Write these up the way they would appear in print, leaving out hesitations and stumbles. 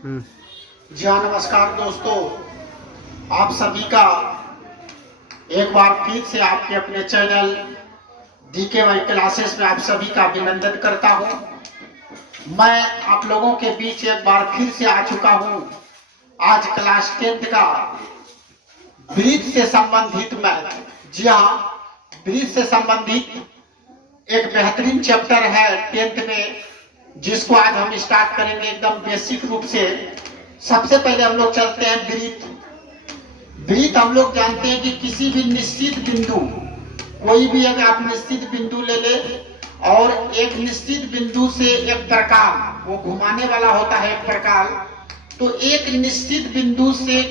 जी हाँ, नमस्कार दोस्तों। आप सभी का एक बार फिर से आपके अपने चैनल DKY क्लासेस में आप सभी का अभिनंदन करता हूँ। मैं आप लोगों के बीच एक बार फिर से आ चुका हूँ। आज क्लास 10th का ब्रीथ से संबंधित मैथ, जी हाँ, ब्रीथ से संबंधित एक बेहतरीन चैप्टर है 10th में, जिसको आज हम स्टार्ट करेंगे एकदम बेसिक रूप से। सबसे पहले हम लोग चलते हैं ब्रीथ। ब्रीथ हम लोग जानते हैं कि किसी भी निश्चित बिंदु, कोई भी अगर आप निश्चित बिंदु ले ले और एक निश्चित बिंदु से एक प्रकार, वो घुमाने वाला होता है एक प्रकार, तो एक निश्चित बिंदु से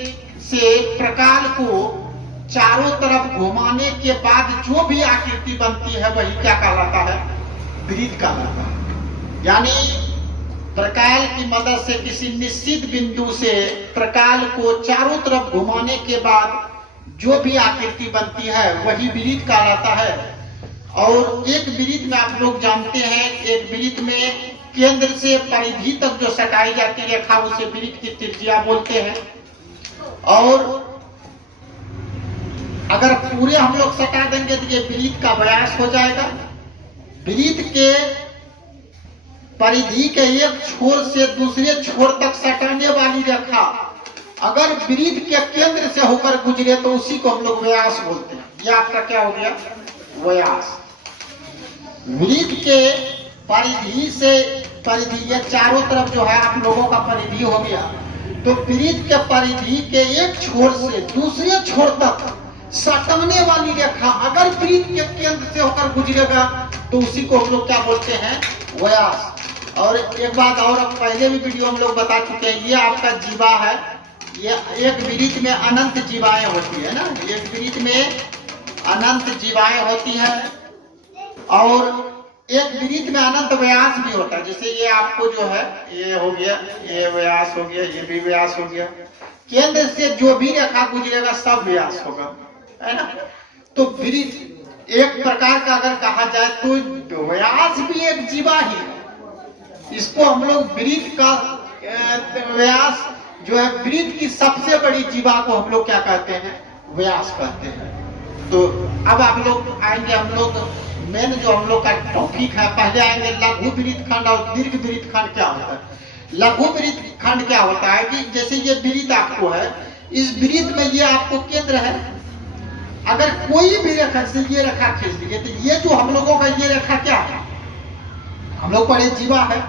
प्रकार को चारों तरफ घुमाने के बाद जो भी आकृति बनती है वही क्या कहलाता है? ब्रीथ कहलाता है। यानी प्रकाल की मदद से किसी निश्चित बिंदु से प्रकाल को चारों तरफ घुमाने के बाद जो भी आकृति बनती है वही वृत्त कहलाता है। और एक वृत्त में आप लोग जानते हैं, एक वृत्त में केंद्र से परिधि तक जो सटाई जाती रेखा उसे वृत्त की त्रिज्या बोलते हैं। और अगर पूरे हम लोग सटा देंगे तो ये वृत्त का व्यास हो जाएगा। वृत्त के परिधि के एक छोर से दूसरे छोर तक सटाने वाली रेखा अगर वृत्त के केंद्र से होकर गुजरे तो उसी को हम लोग व्यास बोलते हैं। यह आपका क्या हो गया? व्यास। वृत्त के परिधि से परिधि, ये चारों तरफ जो है आप लोगों का परिधि हो गया, तो वृत्त के परिधि के एक छोर से दूसरे छोर तक सटाने वाली रेखा अगर वृत्त के केंद्र से होकर गुजरेगा तो उसी को हम लोग क्या बोलते हैं? व्यास। और एक बात और, पहले भी वीडियो हम लोग बता चुके हैं, ये आपका जीवा है। ये एक वृत्त में अनंत जीवाएं होती है ना, एक वृत्त में अनंत जीवाएं होती है और एक वृत्त में अनंत व्यास भी होता है। जैसे ये आपको जो है ये हो गया, ये व्यास हो गया, ये भी व्यास हो गया। केंद्र से जो भी रेखा गुजरेगा सब व्यास होगा, है ना। तो वृत्त एक प्रकार का अगर कहा जाए तो व्यास भी एक जीवा ही है। इसको हम लोग वृत्त का व्यास जो है, वृत्त की सबसे बड़ी जीवा को हम लोग क्या कहते हैं? व्यास कहते हैं। तो अब आप लोग आएंगे, हम लोग मेन जो हम लोग का टॉपिक है, पहले आएंगे लघु वृत्तखंड और दीर्घ वृत्तखंड क्या होता है। लघु वृत्तखंड क्या होता है कि जैसे ये वृत्त आपको है, इस वृत्त में ये आपको केंद्र है। अगर कोई भी रेखा से ये रेखा खींच लीजिए तो ये जो हम लोगों का ये रेखा क्या है? हम लोग पर जीवा है।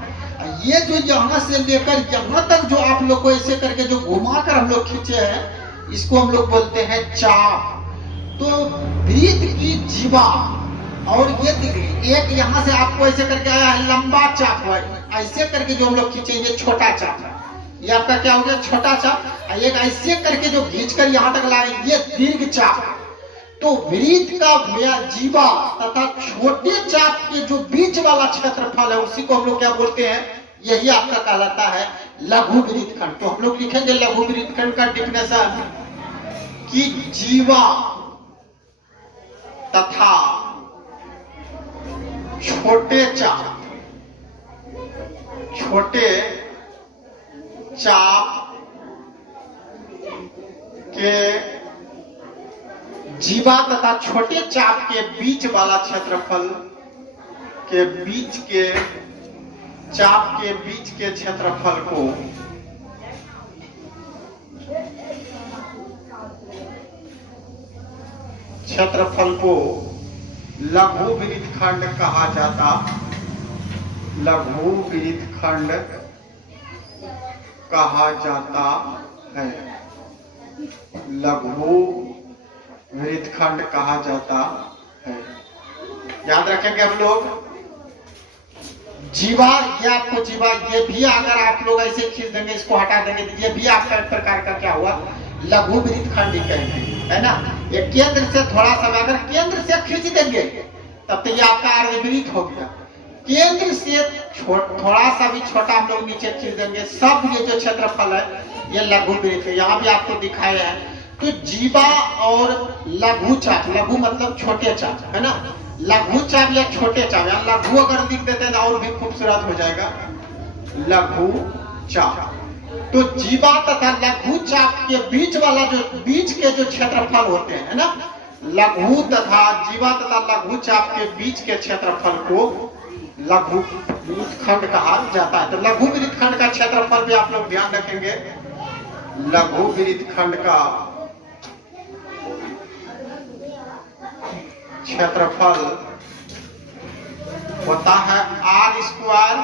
ये जो यहाँ से लेकर यहाँ तक जो आप लोग को ऐसे करके जो घुमा कर हम लोग खींचे हैं, इसको हम लोग बोलते हैं चाप। तो वृत्त की जीवा, और ये एक यहाँ से आपको ऐसे करके आया है लंबा चाप है, ऐसे करके जो हम लोग खींचे ये छोटा चाप है। ये आपका क्या हो गया? छोटा चाप। एक ऐसे करके जो खींच कर यहाँ तक लाए ये दीर्घ चाप। तो वृत्त का जीवा तथा छोटे चाप के जो बीच वाला क्षेत्रफल है उसी को हम लोग क्या बोलते हैं? यही आपका कहलाता है लघु वृत्तखंड। तो हम लोग लिखेंगे लघु वृत्तखंड का डिफिनेशन कि जीवा तथा छोटे चाप के जीवा तथा छोटे चाप के बीच वाला क्षेत्रफल के बीच के चाप के बीच के क्षेत्रफल को लघु वृत्तखंड कहा जाता। लघु वृत्तखंड कहा जाता है। लघु वृत्तखंड कहा जाता है। याद रखेंगे हम लोग। जीवा, ये आपको जीवा, ये भी अगर आप लोग ऐसे खींच देंगे, इसको हटा देंगे तो ये भी आपका एक प्रकार का क्या हुआ? लघु वृत्तखंड ही कहेंगे, है ना। ये केंद्र से थोड़ा सा, अगर केंद्र से खींच देंगे तब तो ये आपका अर्धवृत्त हो गया। केंद्र से थोड़ा सा भी छोटा हम लोग नीचे खींच देंगे, सब ये जो क्षेत्रफल है ये लघु वृत्त है। यहाँ भी आपको दिखाया है। तो जीवा और लघु चाप, लघु मतलब छोटे चाप, है ना। लघु चाप या छोटे चाप, या लघु अगर लिख देते हैं तो और भी खूबसूरत हो जाएगा। लघु चाप तो जीवा तथा लघु चाप के बीच वाला जो बीच के जो क्षेत्रफल होते हैं ना, लघु तथा जीवा तथा लघु चाप के बीच के क्षेत्रफल को लघु वृत्तखंड कहा जाता है। तो लघु वृत्तखंड का क्षेत्रफल भी आप लोग ध्यान रखेंगे। लघु वृत्तखंड का क्षेत्रफल होता है r square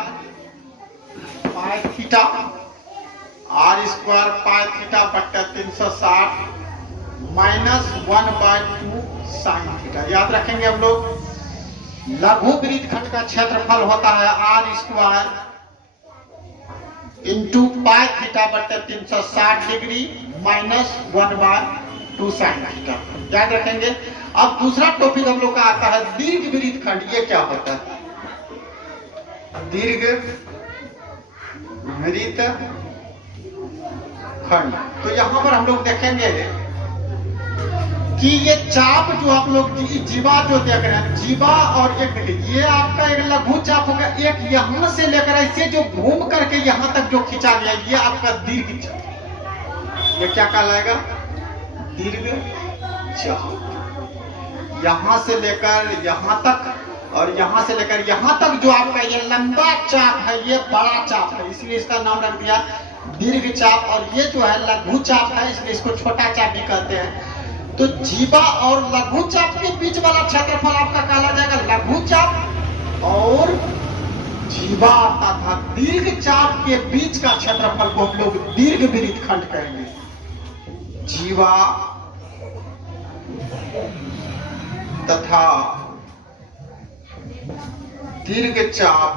pi theta, r square pi theta बट्टा 360 माइनस 1/2 साइन थीटा। याद रखेंगे हम लोग, लघु वृत्तखंड का क्षेत्रफल होता है r square into pi theta बट्टे 360 डिग्री माइनस 1/2 साइन थीटा। याद रखेंगे। अब दूसरा टॉपिक हम लोग का आता है दीर्घ वृत्तखंड। ये क्या होता है? दीर्घ वृत्तखंड। तो यहां पर हम लोग देखेंगे कि ये चाप जो आप लोग जीवा जो देख रहे हैं, जीवा और एक ये आपका एक लघु चाप होगा, एक यहां से लेकर ऐसे जो घूम करके यहां तक जो खींचा गया, ये आपका दीर्घ चाप। ये क्या कहलाएगा? दीर्घ चाप। यहां से लेकर यहां तक और यहां से लेकर यहां तक जो आपका ये लंबा चाप है, ये बड़ा चाप है, इसलिए इसका नाम रख दिया दीर्घ चाप। और ये जो है लघु चाप है, इसलिए इसको छोटा चाप भी कहते हैं। तो जीवा और लघु चाप के बीच वाला क्षेत्रफल आपका कहला जाएगा लघु चाप, और जीवा तथा दीर्घ चाप के बीच का क्षेत्रफल को हम लोग दीर्घ वृत्तखंड कहेंगे। जीवा तथा दीर्घ चाप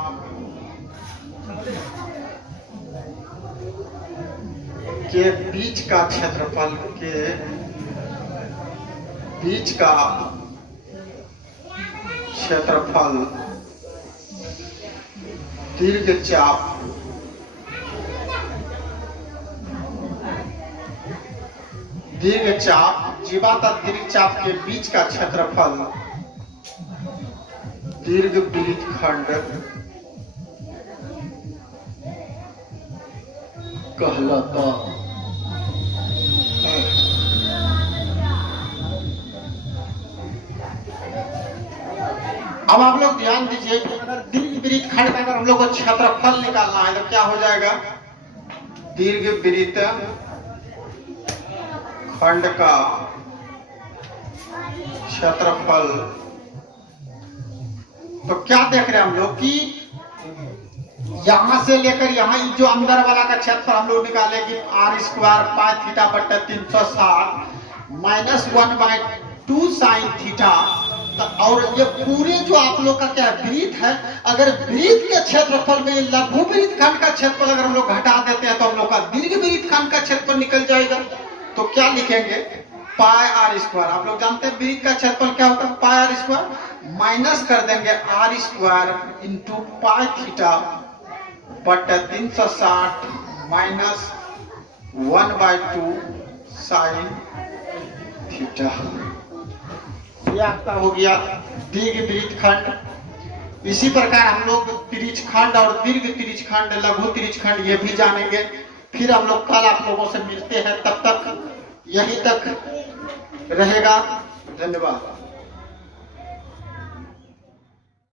के बीच का क्षेत्रफल के बीच का क्षेत्रफल दीर्घ चाप जीवा तथा दीर्घ चाप के बीच का क्षेत्रफल दीर्घ वृत्तखंड कहलाता है। अब आप लोग ध्यान दीजिए कि अगर दीर्घ वृत्तखंड का अगर हम लोग को क्षेत्रफल निकालना है तो क्या हो जाएगा? दीर्घ वृत्तखंड का क्षेत्रफल, तो क्या देख रहे हैं हम लोग कि यहां से लेकर यहां जो अंदर वाला का क्षेत्रफल हम लोग निकालेंगे आर स्क्वायर पाई थीटा बट्टा 360 माइनस 1/2 साइन थीटा। और ये पूरे जो आप लोग का क्या वृत्त है, अगर वृत्त के क्षेत्रफल में लघु वृत्तखंड का क्षेत्रफल अगर हम लोग घटा देते हैं तो हम लोग का दीर्घ वृत्तखंड का क्षेत्रफल निकल जाएगा। तो क्या लिखेंगे? पाई आर स्क्वायर। आप लोग जानते हैं वृत्त का क्षेत्रफल क्या होता है? पाई आर स्क्वायर माइनस कर देंगे r square into pi theta बट्टा 360 माइनस 1/2 साइन थीटा। ये आपका हो गया दीर्घ वृत्तखंड। इसी प्रकार हम लोग त्रिज्यखंड और दीर्घ त्रिज्यखंड, लघु त्रिज्यखंड ये भी जानेंगे। फिर हम लोग कल आप लोगों से मिलते हैं, तब तक यहीं तक रहेगा। धन्यवाद।